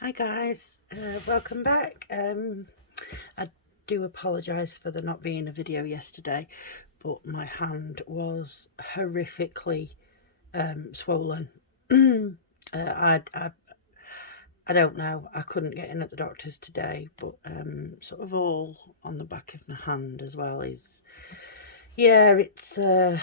Hi guys, welcome back. I do apologise for there not being a video yesterday, but my hand was horrifically swollen. I don't know. I couldn't get in at the doctor's today, but sort of all on the back of my hand as well is it's I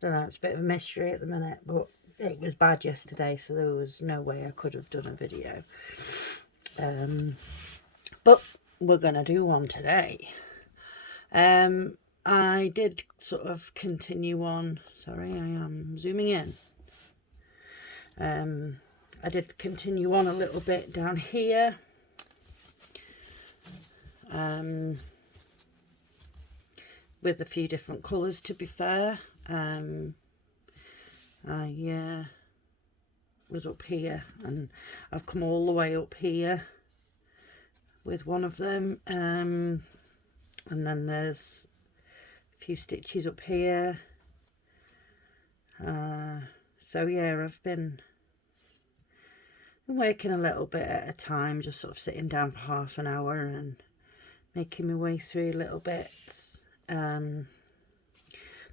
don't know. It's a bit of a mystery at the minute, but it was bad yesterday, so there was no way I could have done a video. But we're going to do one today. I did sort of continue on. Sorry, I am zooming in. I did continue on a little bit down here. With a few different colours, to be fair. I was up here and I've come all the way up here with one of them, and then there's a few stitches up here. So yeah, I've been working a little bit at a time, just sort of sitting down for half an hour and making my way through little bits.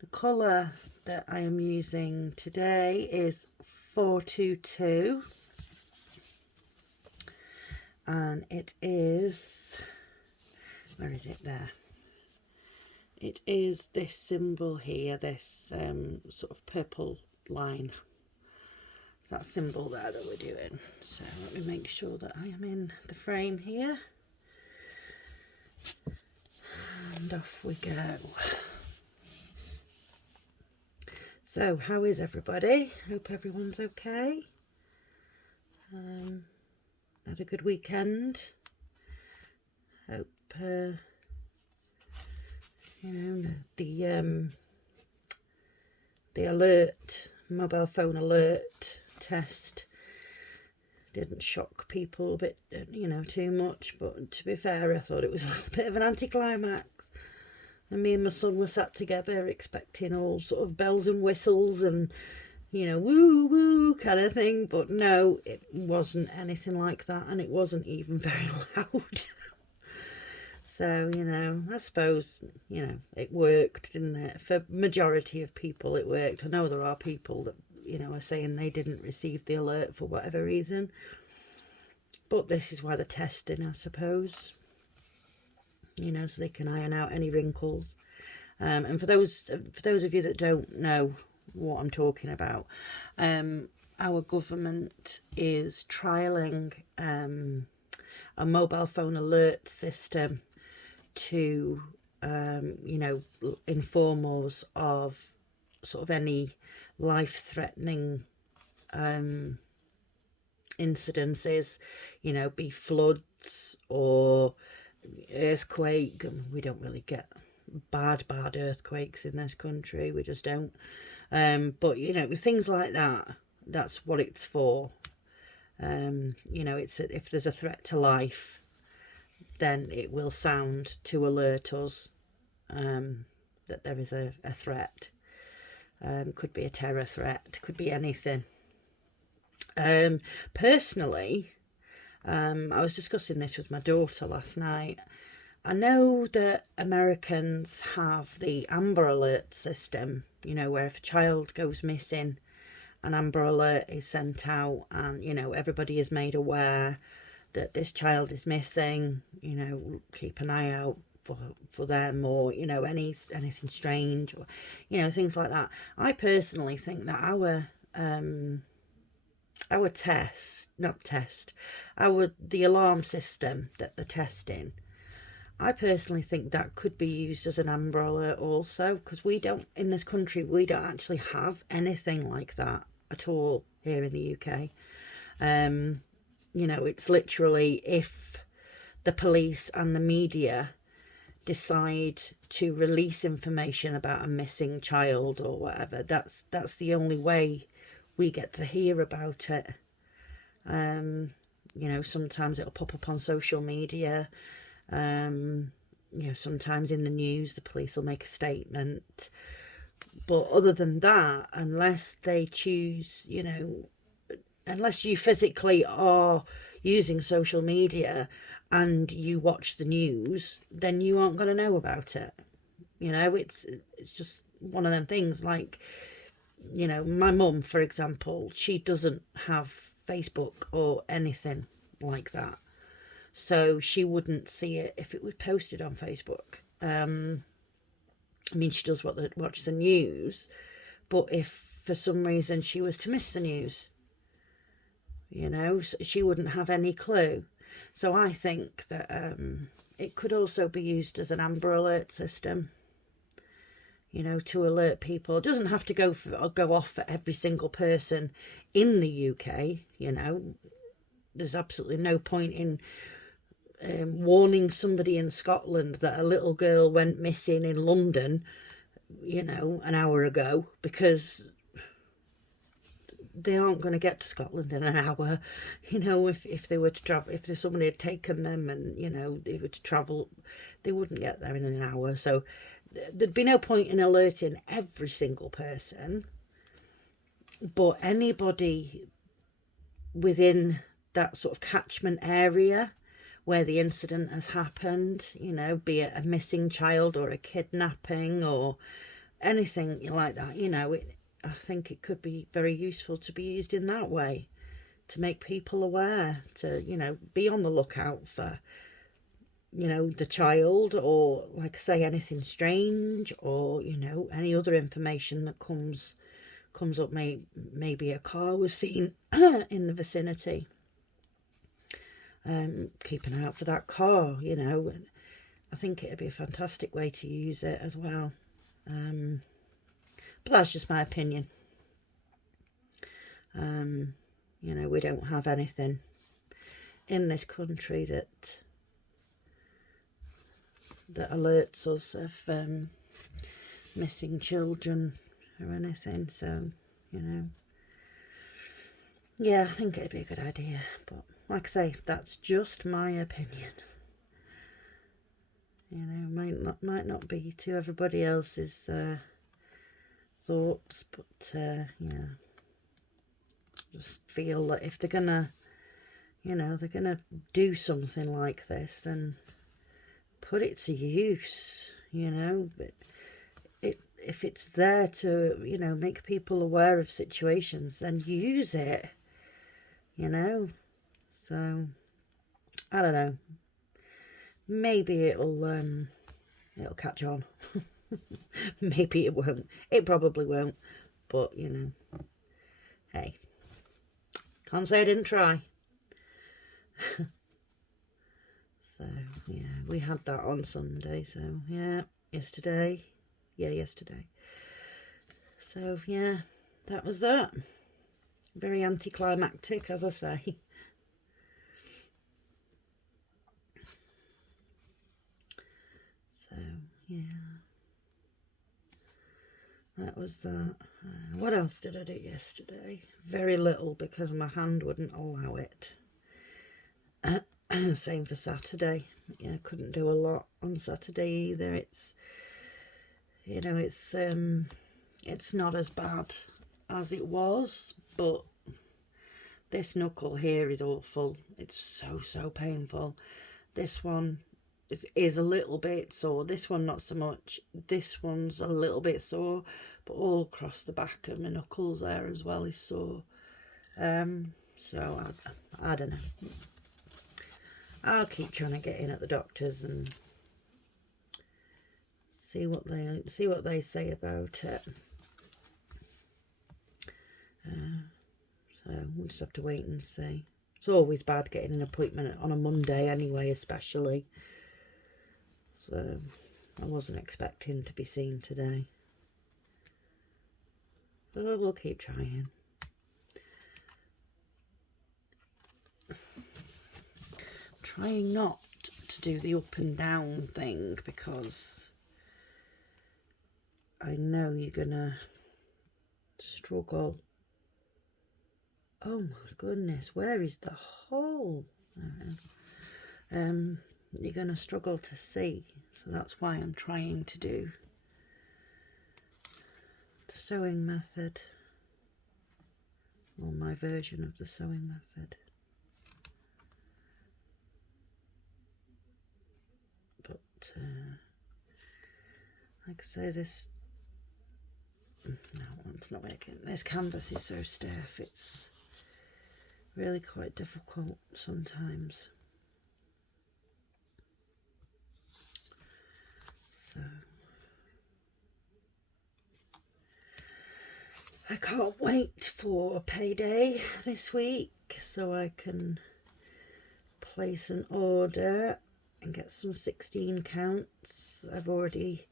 The colour that I am using today is 422, and it is, where is it there? It is this symbol here, this sort of purple line. It's that symbol there that we're doing. So let me make sure that I am in the frame here. And off we go. So how is everybody? Hope everyone's okay. Had a good weekend. Hope the alert, mobile phone alert test didn't shock people a bit, too much. But to be fair, I thought it was a little bit of an anticlimax. And me and my son were sat together expecting all sort of bells and whistles and, woo woo kind of thing. But no, it wasn't anything like that, and it wasn't even very loud. So, I suppose, it worked, didn't it? For majority of people, it worked. I know there are people that, are saying they didn't receive the alert for whatever reason. But this is why they're testing, I suppose. So they can iron out any wrinkles. And for those of you that don't know what I'm talking about, our government is trialling a mobile phone alert system to inform us of sort of any life-threatening incidences, be floods or earthquake. We don't really get bad earthquakes in this country, we just don't. But things like that, that's what it's for. It's if there's a threat to life, then it will sound to alert us that there is a threat. Could be a terror threat, could be anything. Personally, I was discussing this with my daughter last night. I know that Americans have the Amber Alert system, where if a child goes missing, an Amber Alert is sent out and, everybody is made aware that this child is missing, keep an eye out for them, or, anything strange, or, things like that. I personally think that the alarm system that they're testing, I personally think that could be used as an Amber Alert also, because in this country, we don't actually have anything like that at all here in the UK. It's literally if the police and the media decide to release information about a missing child or whatever, that's the only way we get to hear about it. Sometimes it'll pop up on social media. Sometimes in the news, the police will make a statement. But other than that, unless they choose, unless you physically are, using social media and you watch the news, then you aren't going to know about it. You know, it's just one of them things. Like, you know, my mum, for example, she doesn't have Facebook or anything like that, so she wouldn't see it if it was posted on Facebook. I mean, she does watch the news, but if for some reason she was to miss the news, you know, she wouldn't have any clue. So I think that it could also be used as an Amber Alert system, you know, to alert people. It doesn't have to go off for every single person in the UK, you know. There's absolutely no point in warning somebody in Scotland that a little girl went missing in London, you know, an hour ago, because they aren't going to get to Scotland in an hour. You know, if they were to travel, if somebody had taken them and, you know, they were to travel, they wouldn't get there in an hour. So there'd be no point in alerting every single person, but anybody within that sort of catchment area where the incident has happened, you know, be it a missing child or a kidnapping or anything like that, you know, I think it could be very useful to be used in that way, to make people aware, to, you know, be on the lookout for, you know, the child, or, like I say, anything strange, or, you know, any other information that comes up. Maybe a car was seen in the vicinity. Keep an eye out for that car, you know. I think it'd be a fantastic way to use it as well. But that's just my opinion. You know, we don't have anything in this country that alerts us of missing children or anything. So, you know, yeah, I think it'd be a good idea. But like I say, that's just my opinion. You know, might not be to everybody else's thoughts, but yeah, just feel that if they're gonna, you know, they're gonna do something like this, then put it to use. You know, but if it's there to, you know, make people aware of situations, then use it. You know, so I don't know. Maybe it'll catch on. Maybe it won't. It probably won't. But, you know, hey, can't say I didn't try. So, yeah, we had that on Sunday. So, yeah, yesterday. Yeah, yesterday. So, yeah, that was that. Very anticlimactic, as I say. So, yeah. That was that. What else did I do yesterday? Very little, because my hand wouldn't allow it. Same for Saturday. Yeah, couldn't do a lot on Saturday either. It's, you know, it's not as bad as it was, but this knuckle here is awful. It's so painful. This one is a little bit sore. This one not so much. This one's a little bit sore, but all across the back of my knuckles there as well is sore. So I don't know. I'll keep trying to get in at the doctors and see what they say about it. So we'll just have to wait and see. It's always bad getting an appointment on a Monday anyway, especially. So I wasn't expecting to be seen today. But we'll keep trying. Trying not to do the up and down thing, because I know you're gonna struggle. Oh my goodness, where is the hole? There it is. You're gonna struggle to see, so that's why I'm trying to do the sewing method, or my version of the sewing method. like I say, this, no, it's not working. This canvas is so stiff, it's really quite difficult sometimes. So I can't wait for payday this week so I can place an order and get some 16 counts. I've already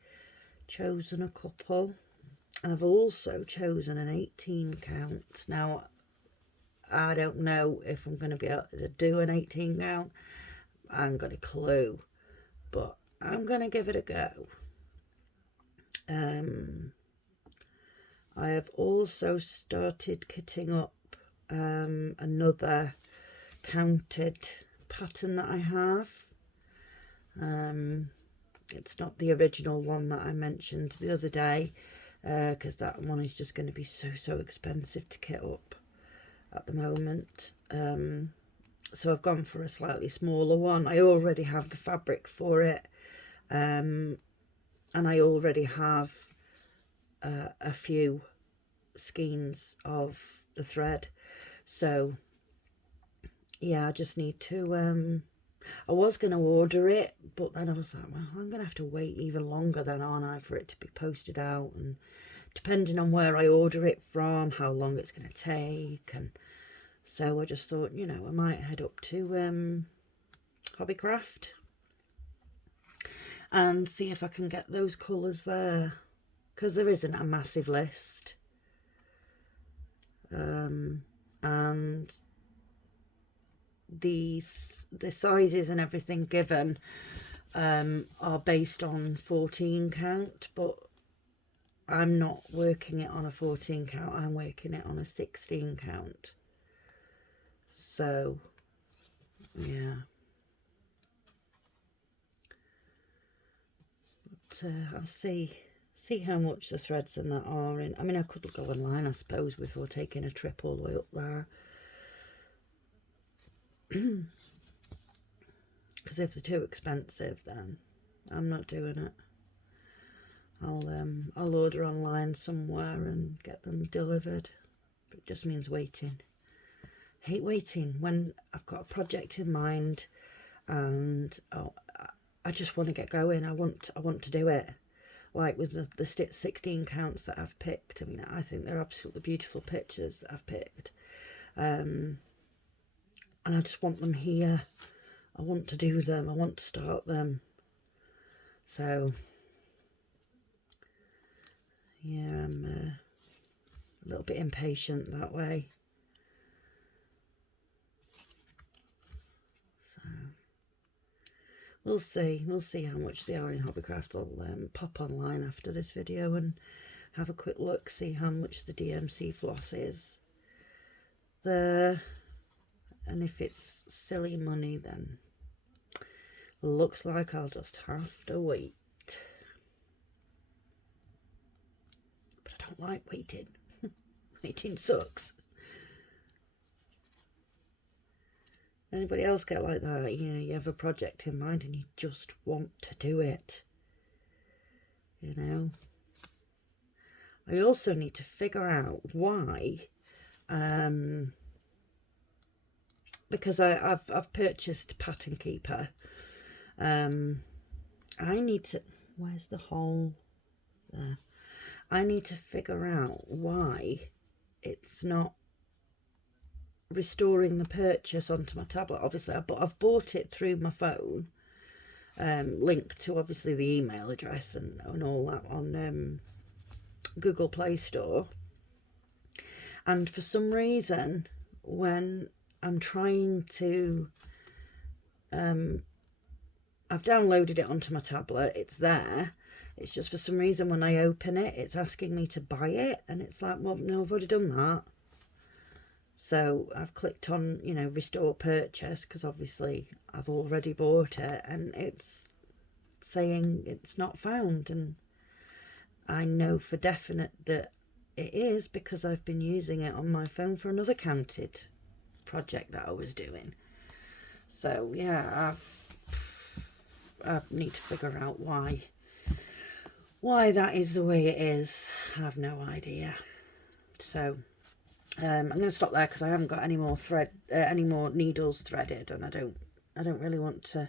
chosen a couple, and I've also chosen an 18 count. Now, I don't know if I'm going to be able to do an 18 count. I haven't got a clue, but I'm going to give it a go. I have also started kitting up another counted pattern that I have. It's not the original one that I mentioned the other day, because that one is just going to be so expensive to kit up at the moment. So I've gone for a slightly smaller one. I already have the fabric for it, and I already have a few skeins of the thread. So yeah, I just need to I was going to order it, but then I was like, well, I'm going to have to wait even longer then, aren't I, for it to be posted out, and depending on where I order it from, how long it's going to take. And so I just thought, you know, I might head up to Hobbycraft and see if I can get those colours there, because there isn't a massive list. And the sizes and everything given are based on 14 count, but I'm not working it on a 14 count, I'm working it on a 16 count. So yeah, but I'll see how much the threads and that are in. I mean, I could go online, I suppose, before taking a trip all the way up there. Because if they're too expensive, then I'm not doing it. I'll order online somewhere and get them delivered. But it just means waiting. I hate waiting when I've got a project in mind, and I just want to get going. I want to do it. Like with the 16 counts that I've picked. I mean, I think they're absolutely beautiful pictures that I've picked. And I just want them here. I want to do them. I want to start them. So yeah, I'm a little bit impatient that way. So we'll see how much they are in Hobbycraft. I'll pop online after this video and have a quick look, see how much the DMC floss is there, and if it's silly money, then looks like I'll just have to wait. But I don't like waiting. Waiting sucks. Anybody else get like that? You know, you have a project in mind and you just want to do it. You know? I also need to figure out why, because I've purchased Pattern Keeper. I need to, where's the hole there? I need to figure out why it's not restoring the purchase onto my tablet. Obviously I've bought it through my phone, linked to obviously the email address and all that on Google Play Store, and for some reason when I'm trying to I've downloaded it onto my tablet, it's there, it's just for some reason when I open it, it's asking me to buy it, and it's like, well, no, I've already done that. So I've clicked on, you know, restore purchase, because obviously I've already bought it, and it's saying it's not found. And I know for definite that it is, because I've been using it on my phone for another counted project that I was doing. So yeah, I need to figure out why that is the way it is. I have no idea. So I'm going to stop there because I haven't got any more needles threaded, and I don't really want to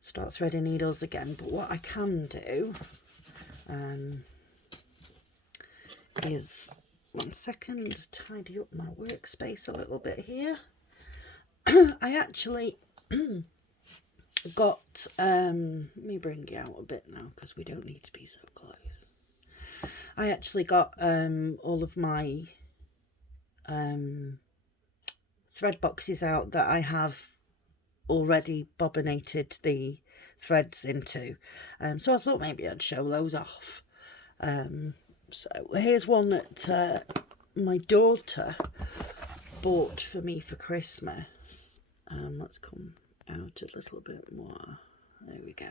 start threading needles again. But what I can do is, one second, tidy up my workspace a little bit here. I actually got, let me bring you out a bit now because we don't need to be so close. I actually got all of my thread boxes out that I have already bobbinated the threads into. So I thought maybe I'd show those off. So here's one that my daughter bought for me for Christmas. Let's come out a little bit more. There we go.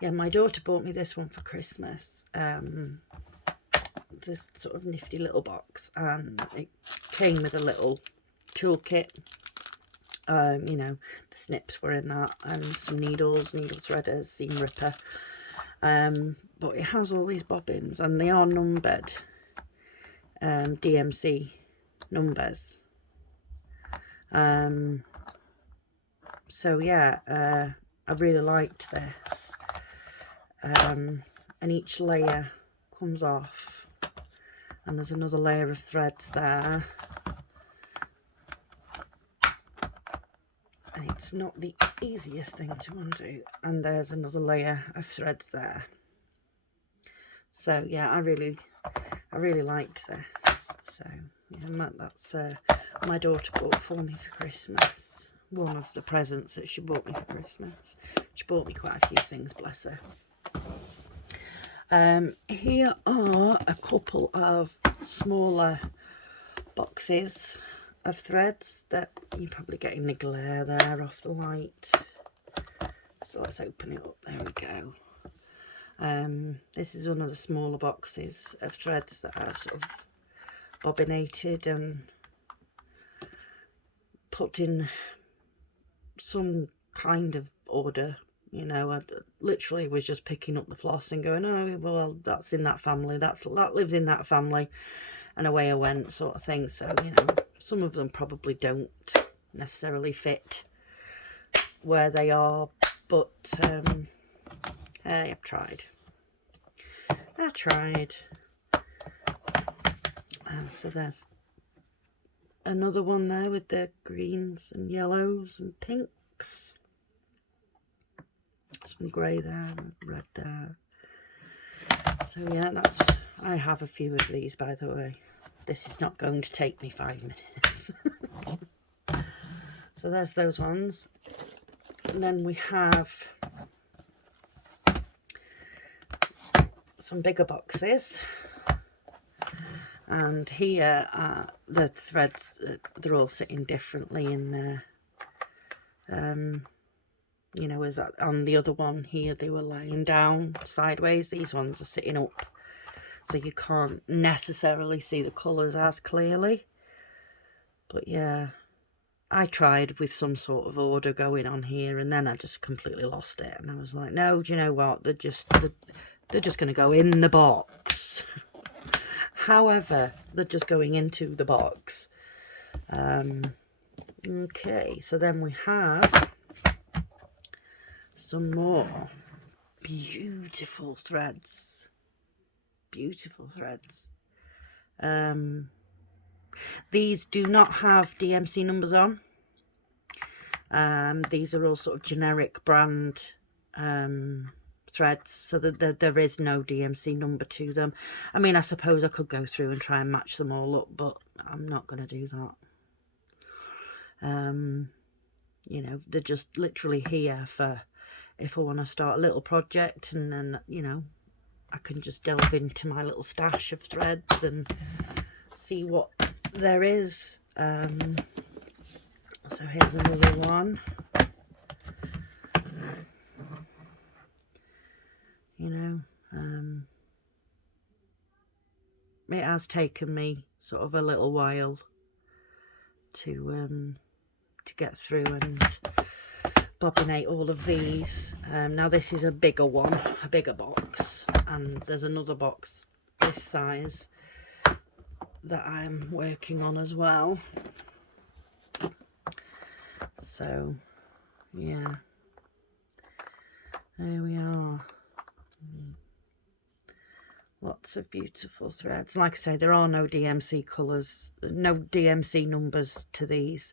Yeah, my daughter bought me this one for Christmas. This sort of nifty little box, and it came with a little toolkit. You know, the snips were in that, and some needles, needle threaders, seam ripper. But it has all these bobbins, and they are numbered, DMC numbers. So yeah, I really liked this. And each layer comes off, and there's another layer of threads there. And it's not the easiest thing to undo, and there's another layer of threads there. So yeah, I really liked this. So yeah, that's my daughter bought for me for Christmas. One of the presents that she bought me for Christmas. She bought me quite a few things, bless her. Here are a couple of smaller boxes of threads that you're probably getting the glare there off the light. So let's open it up. There we go. This is one of the smaller boxes of threads that I've sort of bobbinated and put in some kind of order. You know, I literally was just picking up the floss and going, oh well, that's in that family, that lives in that family, and away I went, sort of thing. So you know, some of them probably don't necessarily fit where they are, but I've tried. And so there's another one there with the greens and yellows and pinks. Some grey there and red there. So yeah, I have a few of these, by the way. This is not going to take me 5 minutes. So there's those ones. And then we have some bigger boxes. And here are the threads, they're all sitting differently in there. You know, as on the other one here, they were lying down sideways. These ones are sitting up, so you can't necessarily see the colours as clearly. But yeah, I tried with some sort of order going on here, and then I just completely lost it. And I was like, no, do you know what? They're just going to go in the box. However, they're just going into the box. Okay, so then we have some more beautiful threads. These do not have DMC numbers on. These are all sort of generic brand threads, so that there is no DMC number to them. I mean, I suppose I could go through and try and match them all up, but I'm not going to do that. You know, they're just literally here for if I want to start a little project, and then, you know, I can just delve into my little stash of threads and see what there is. So here's another one. You know, it has taken me sort of a little while to get through, bobbinate all of these. Now this is a bigger one, a bigger box, and there's another box this size that I'm working on as well. So yeah, there we are. Lots of beautiful threads. Like I say, there are no DMC colours, no DMC numbers to these.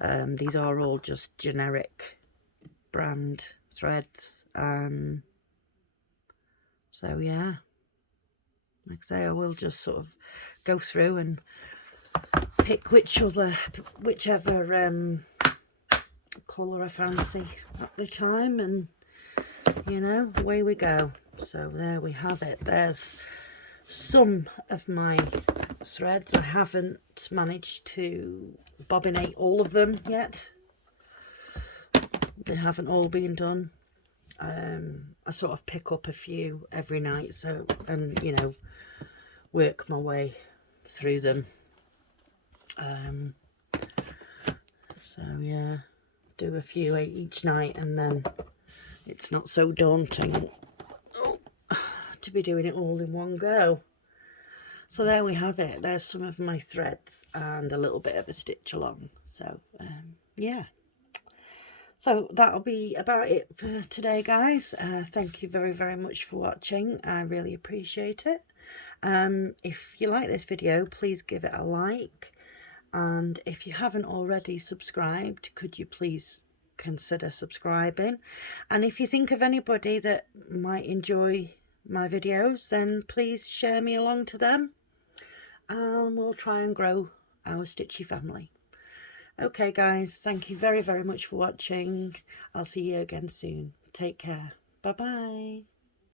These are all just generic brand threads. So yeah, like I say, I will just sort of go through and pick whichever colour I fancy at the time, and you know, away we go. So there we have it. There's some of my threads. I haven't managed to bobbinate all of them yet. They haven't all been done. I sort of pick up a few every night, so, and you know, work my way through them. So yeah, do a few each night, and then it's not so daunting to be doing it all in one go. So there we have it. There's some of my threads and a little bit of a stitch along. So yeah, so that'll be about it for today, guys. Thank you very, very much for watching. I really appreciate it. If you like this video, please give it a like, and if you haven't already subscribed, could you please consider subscribing? And if you think of anybody that might enjoy my videos, then please share me along to them, and we'll try and grow our Stitchy family. Okay guys, thank you very, very much for watching. I'll see you again soon. Take care. Bye bye.